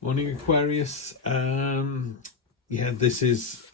Morning, Aquarius. Yeah, this is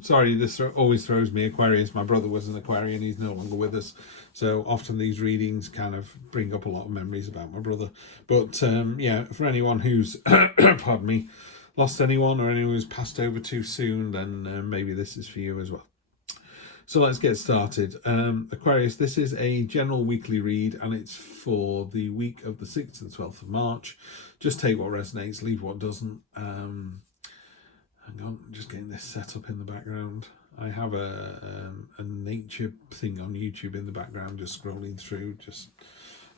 sorry, this always throws me. Aquarius, my brother was an Aquarian, he's no longer with us, so often these readings kind of bring up a lot of memories about my brother. But yeah, for anyone who's pardon me, lost anyone or anyone who's passed over too soon, then maybe this is for you as well. So let's get started. Aquarius, this is a general weekly read and it's for the week of the 6th to the 12th of March. Just take what resonates, leave what doesn't. Hang on, I'm just getting this set up in the background. I have a nature thing on YouTube in the background, just scrolling through.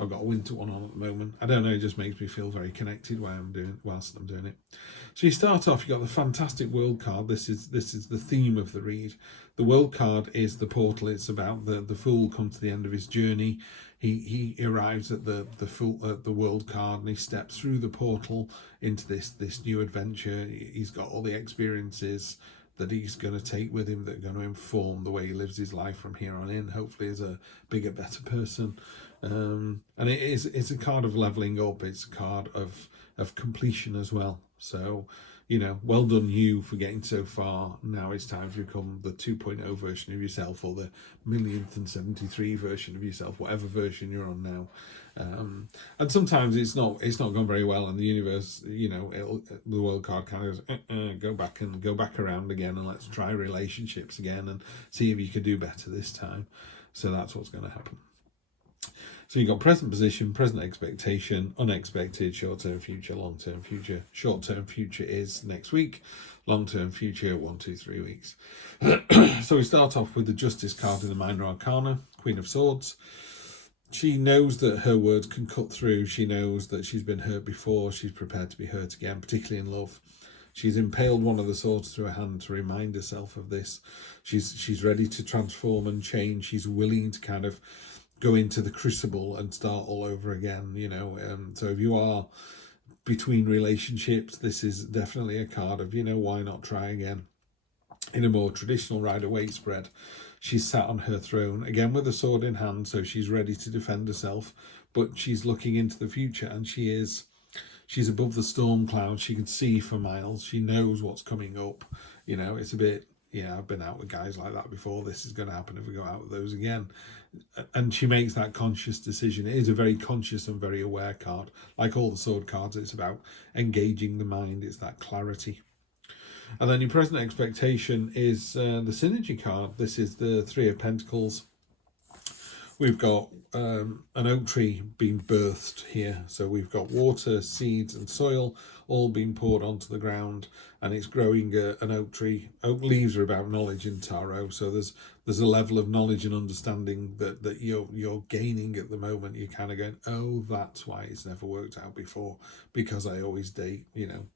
I've got a winter one on at the moment. I don't know, it just makes me feel very connected whilst I'm doing it. So you start off, you got the fantastic world card. This is the theme of the read. The world card is the portal. It's about the fool come to the end of his journey. He arrives at the world card and he steps through the portal into this new adventure. He's got all the experiences that he's going to take with him that are going to inform the way he lives his life from here on in, hopefully as a bigger, better person. And it's a card of leveling up. It's a card of completion as well. So, you know, well done you for getting so far. Now it's time to become the 2.0 version of yourself, or the 1,073 version of yourself, whatever version you're on now. And sometimes it's not gone very well, and the universe, you know, the world card kind of goes, go back around again, and let's try relationships again and see if you could do better this time. So that's what's going to happen. So you've got present position, present expectation, unexpected, short-term future, long-term future. Short-term future is next week. Long-term future, 1, 2, 3 weeks. So we start off with the Justice card in the Minor Arcana, Queen of Swords. She knows that her words can cut through. She knows that she's been hurt before. She's prepared to be hurt again, particularly in love. She's impaled one of the swords through her hand to remind herself of this. She's ready to transform and change. She's willing to kind of go into the crucible and start all over again, you know. So if you are between relationships, this is definitely a card of, you know, why not try again. In a more traditional Rider-Waite spread, she's sat on her throne again with a sword in hand, so she's ready to defend herself, but she's looking into the future, and she's above the storm clouds. She can see for miles. She knows what's coming up. You know, it's a bit, yeah, I've been out with guys like that before. This is going to happen if we go out with those again. And she makes that conscious decision. It is a very conscious and very aware card. Like all the sword cards, it's about engaging the mind. It's that clarity. And then your present expectation is the synergy card. This is the Three of Pentacles. We've got an oak tree being birthed here. So we've got water, seeds and soil all being poured onto the ground, and it's growing an oak tree. Oak leaves are about knowledge in tarot. So there's a level of knowledge and understanding that you're gaining at the moment. You're kind of going, oh, that's why it's never worked out before, because I always date, you know,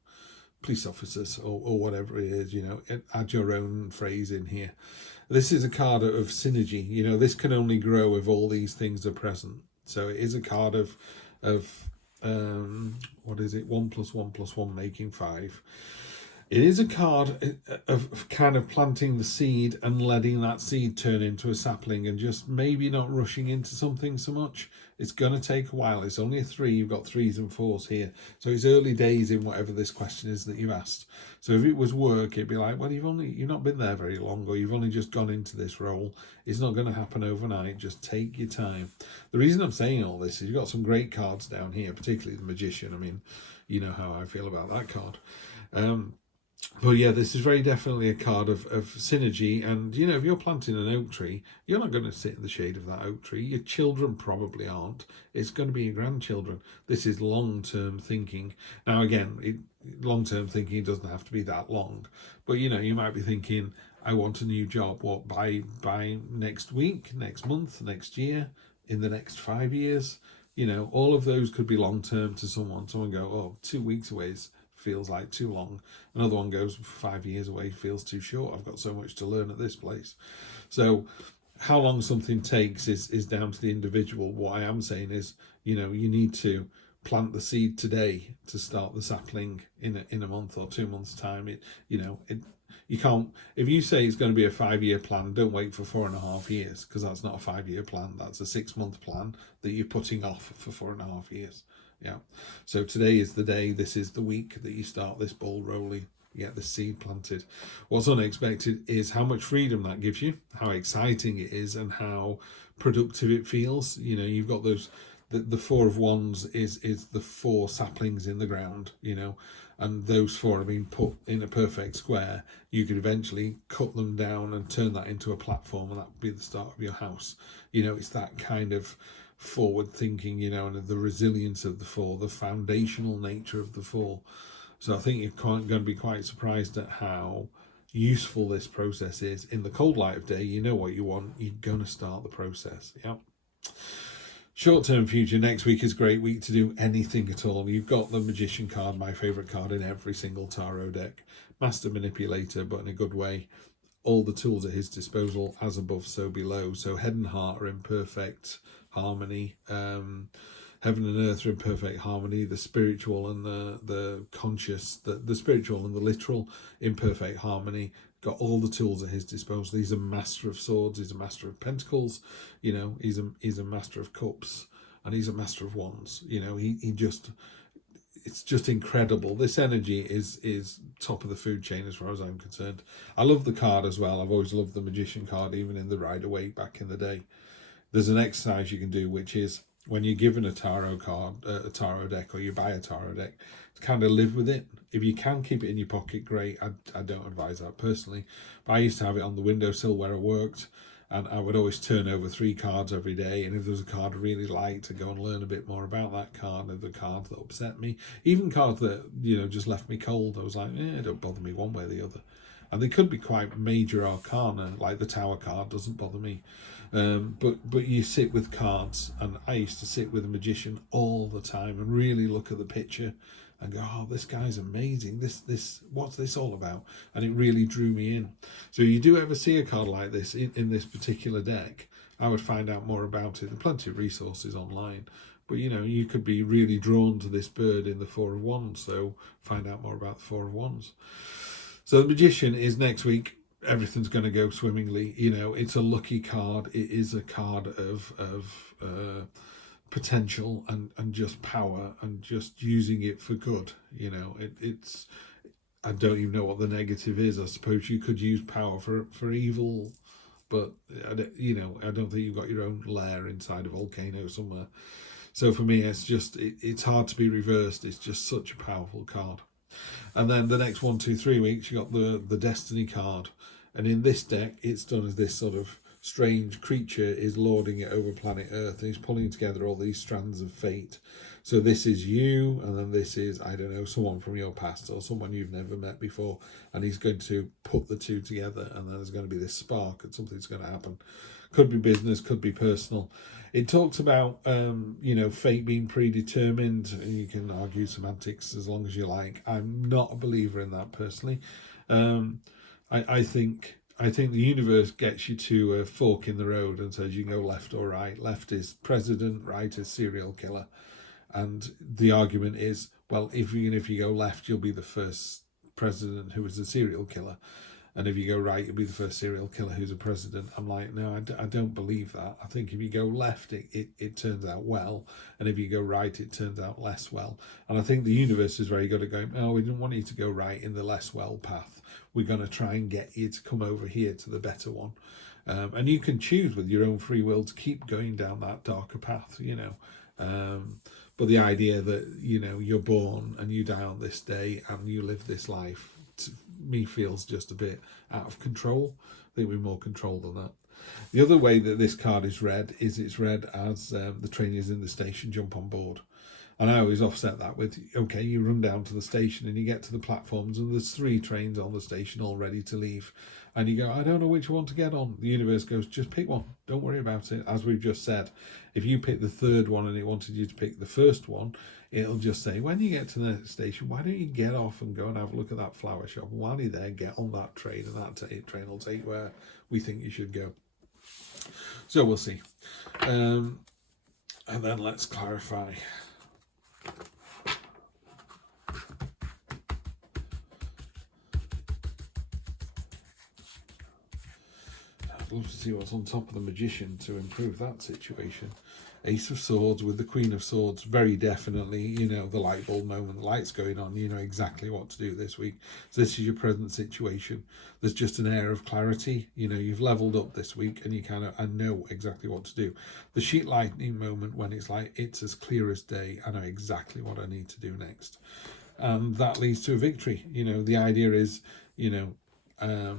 police officers or whatever it is, you know, add your own phrase in here. This is a card of synergy. You know, this can only grow if all these things are present. So it is a card of what is it? 1 + 1 + 1 making 5. It is a card of kind of planting the seed and letting that seed turn into a sapling, and just maybe not rushing into something so much. It's going to take a while. It's only a 3. You've got 3s and 4s here. So it's early days in whatever this question is that you've asked. So if it was work, it'd be like, well, you've not been there very long, or you've only just gone into this role. It's not going to happen overnight. Just take your time. The reason I'm saying all this is you've got some great cards down here, particularly the Magician. I mean, you know how I feel about that card. But yeah, this is very definitely a card of synergy. And, you know, if you're planting an oak tree, you're not going to sit in the shade of that oak tree. Your children probably aren't. It's going to be your grandchildren. This is long-term thinking. Now, again, long-term thinking doesn't have to be that long. But, you know, you might be thinking, I want a new job. What, by next week, next month, next year, in the next 5 years? You know, all of those could be long-term to someone. Someone go, oh, 2 weeks away feels like too long. Another one goes, 5 years away feels too short. I've got so much to learn at this place. So how long something takes is down to the individual. What I am saying is, you know, you need to plant the seed today to start the sapling in a month or 2 months time. You can't, if you say it's going to be a 5-year plan, don't wait for 4.5 years, because that's not a 5-year plan. That's a 6-month plan that you're putting off for 4.5 years. Yeah. So today is the day, this is the week that you start this ball rolling. You get the seed planted. What's unexpected is how much freedom that gives you, how exciting it is, and how productive it feels. You know, you've got those, the Four of Wands is the 4 saplings in the ground, you know, and those 4 have been put in a perfect square. You could eventually cut them down and turn that into a platform, and that would be the start of your house. You know, it's that kind of forward thinking, you know, and the resilience of the 4, the foundational nature of the 4. So I think you're going to be quite surprised at how useful this process is. In the cold light of day, you know what you want, you're going to start the process. Yeah. Short-term future, next week is a great week to do anything at all. You've got the Magician card, my favourite card in every single tarot deck. Master manipulator, but in a good way. All the tools at his disposal, as above, so below. So head and heart are in perfect harmony. Heaven and earth are in perfect harmony. The spiritual and the conscious, the spiritual and the literal in perfect harmony. Got all the tools at his disposal. He's a master of swords. He's a master of pentacles. You know, he's a master of cups, and he's a master of wands. You know, he just, it's just incredible. This energy is top of the food chain as far as I'm concerned. I love the card as well. I've always loved the Magician card, even in the Rider-Waite back in the day. There's an exercise you can do, which is when you're given a tarot card, a tarot deck, or you buy a tarot deck, to kind of live with it. If you can keep it in your pocket, great. I don't advise that personally, but I used to have it on the windowsill where I worked, and I would always turn over 3 cards every day, and if there was a card I really liked, to go and learn a bit more about that card, and the cards that upset me, even cards that, you know, just left me cold, I was like, it don't bother me one way or the other. And they could be quite major arcana, like the Tower card doesn't bother me. But you sit with cards, and I used to sit with a Magician all the time and really look at the picture and go, oh, this guy's amazing. This what's this all about? And it really drew me in. So you do ever see a card like this in this particular deck, I would find out more about it. There are plenty of resources online. But, you know, you could be really drawn to this bird in the 4 of Wands, so find out more about the 4 of Wands. So the Magician is next week. Everything's going to go swimmingly. You know, it's a lucky card. It is a card of potential and just power and just using it for good. You know, it's, I don't even know what the negative is. I suppose you could use power for evil, but you know, I don't think you've got your own lair inside a volcano somewhere. So for me, it's just, it's hard to be reversed. It's just such a powerful card. And then the next 1, 2, 3 weeks, you got the Destiny card. And in this deck, it's done as this sort of strange creature is lording it over planet Earth, and he's pulling together all these strands of fate. So this is you, and then this is, I don't know, someone from your past or someone you've never met before, and he's going to put the two together, and then there's going to be this spark and something's going to happen. Could be business, could be personal. It talks about, you know, fate being predetermined. You can argue semantics as long as you like. I'm not a believer in that personally. I think the universe gets you to a fork in the road and says you can go left or right. Left is president, right is serial killer. And the argument is, well, if you go left, you'll be the first president who was a serial killer. And if you go right, you'll be the first serial killer who's a president. I'm like, no, I don't believe that. I think if you go left, it turns out well. And if you go right, it turns out less well. And I think the universe is very good at going, oh, we didn't want you to go right in the less well path. We're going to try and get you to come over here to the better one. And you can choose with your own free will to keep going down that darker path, you know. But the idea that, you know, you're born and you die on this day and you live this life, to me feels just a bit out of control. I think we're more control than that. The other way that this card is read is it's read as the train is in the station, jump on board. And I always offset that with, okay, you run down to the station and you get to the platforms and there's 3 trains on the station all ready to leave. And you go, I don't know which one to get on. The universe goes, just pick one. Don't worry about it. As we've just said, if you pick the 3rd one and it wanted you to pick the 1st one, it'll just say, when you get to the station, why don't you get off and go and have a look at that flower shop? And while you're there, get on that train, and that train will take you where we think you should go. So we'll see. And then let's clarify. I'd love to see what's on top of the Magician to improve that situation. Ace of Swords with the Queen of Swords, very definitely, you know, the light bulb moment, the light's going on, you know exactly what to do this week. So this is your present situation. There's just an air of clarity, you know, you've leveled up this week and you kind of, I know exactly what to do. The sheet lightning moment when it's like, it's as clear as day, I know exactly what I need to do next. And that leads to a victory. You know, the idea is, you know,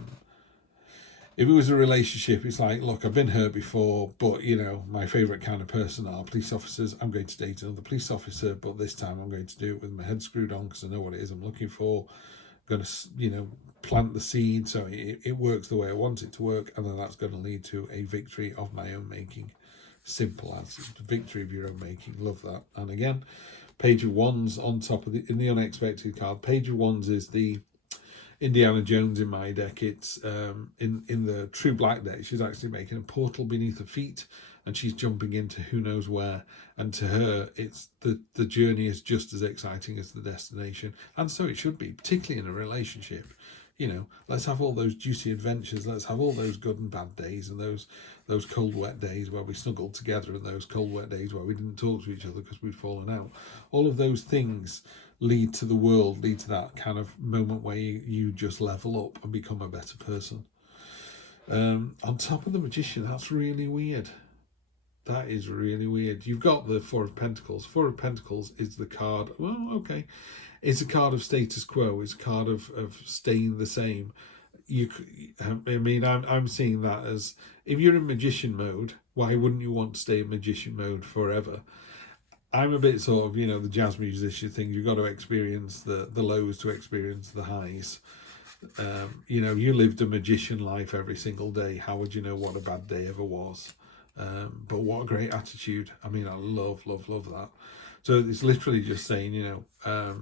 if it was a relationship, it's like, look, I've been hurt before, but, you know, my favourite kind of person are police officers. I'm going to date another police officer, but this time I'm going to do it with my head screwed on because I know what it is I'm looking for. I'm going to, you know, plant the seed so it works the way I want it to work, and then that's going to lead to a victory of my own making. Simple as the victory of your own making. Love that. And again, Page of Wands on top of in the unexpected card. Page of Wands is the Indiana Jones in my deck. It's in the True Black deck. She's actually making a portal beneath her feet, and she's jumping into who knows where. And to her, it's the journey is just as exciting as the destination, and so it should be, particularly in a relationship. You know, let's have all those juicy adventures. Let's have all those good and bad days, and those cold, wet days where we snuggled together, and those cold, wet days where we didn't talk to each other because we'd fallen out. All of those things lead to the world, lead to that kind of moment where you just level up and become a better person. On top of the Magician, that's really weird. That is really weird. You've got the Four of Pentacles. Four of Pentacles is the card. Well, okay. It's a card of status quo. It's a card of staying the same. I mean, I'm seeing that as, if you're in magician mode, why wouldn't you want to stay in magician mode forever? I'm a bit sort of, you know, the jazz musician thing. You've got to experience the lows to experience the highs. You know, you lived a magician life every single day. How would you know what a bad day ever was? But what a great attitude. I mean, I love that. So it's literally just saying, you know,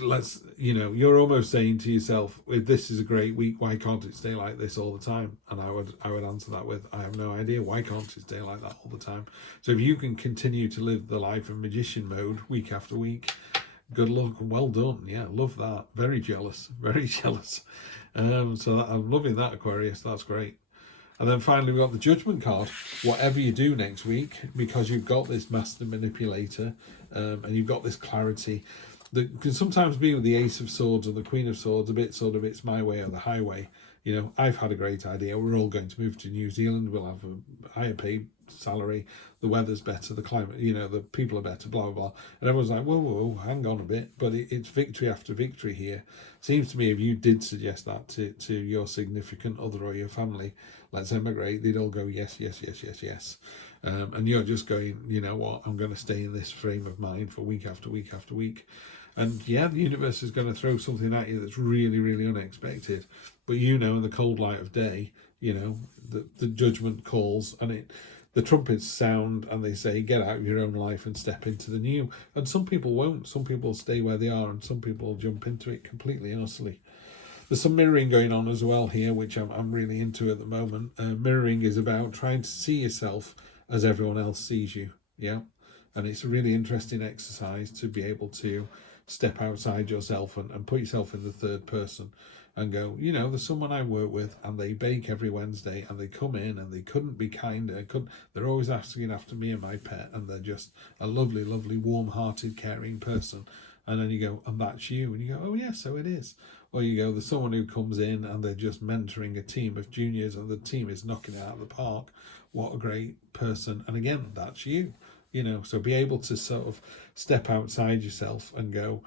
let's, you know, you're almost saying to yourself, if this is a great week, why can't it stay like this all the time? And I would answer that with, I have no idea. Why can't it stay like that all the time? So if you can continue to live the life in magician mode week after week, good luck and well done. Yeah, love that. Very jealous, very jealous. So I'm loving that, Aquarius. That's great. And then finally, we've got the Judgment card. Whatever you do next week, because you've got this master manipulator, and you've got this clarity, that can sometimes be with the Ace of Swords or the Queen of Swords, a bit sort of, it's my way or the highway. You know, I've had a great idea. We're all going to move to New Zealand. We'll have a higher paid salary. The weather's better. The climate, you know, the people are better, blah, blah, blah. And everyone's like, whoa, hang on a bit. But it's victory after victory here. Seems to me if you did suggest that to your significant other or your family, let's emigrate, they'd all go, yes. And you're just going, you know what, I'm going to stay in this frame of mind for week after week after week. And yeah, the universe is going to throw something at you that's really, really unexpected. But you know, in the cold light of day, you know, the judgment calls, and the trumpets sound, and they say, get out of your own life and step into the new. And some people won't. Some people stay where they are, and some people jump into it completely and utterly. There's some mirroring going on as well here, which I'm really into at the moment. Mirroring is about trying to see yourself as everyone else sees you. Yeah. And it's a really interesting exercise to be able to step outside yourself and put yourself in the third person and go, you know, there's someone I work with and they bake every Wednesday and they come in and they couldn't be kinder. They're always asking after me and my pet, and they're just a lovely, lovely, warm-hearted, caring person. And then you go, and that's you. And you go, oh, yeah, so it is. Or you go, there's someone who comes in and they're just mentoring a team of juniors and the team is knocking it out of the park. What a great person. And again, that's you. You know, so be able to sort of step outside yourself and go,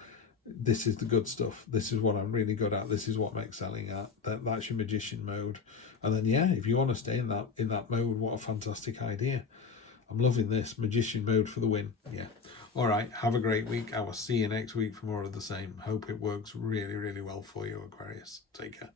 this is the good stuff. This is what I'm really good at. This is what I'm excelling at. That's your magician mode. And then, yeah, if you want to stay in that mode, what a fantastic idea. I'm loving this. Magician mode for the win. Yeah. All right. Have a great week. I will see you next week for more of the same. Hope it works really, really well for you, Aquarius. Take care.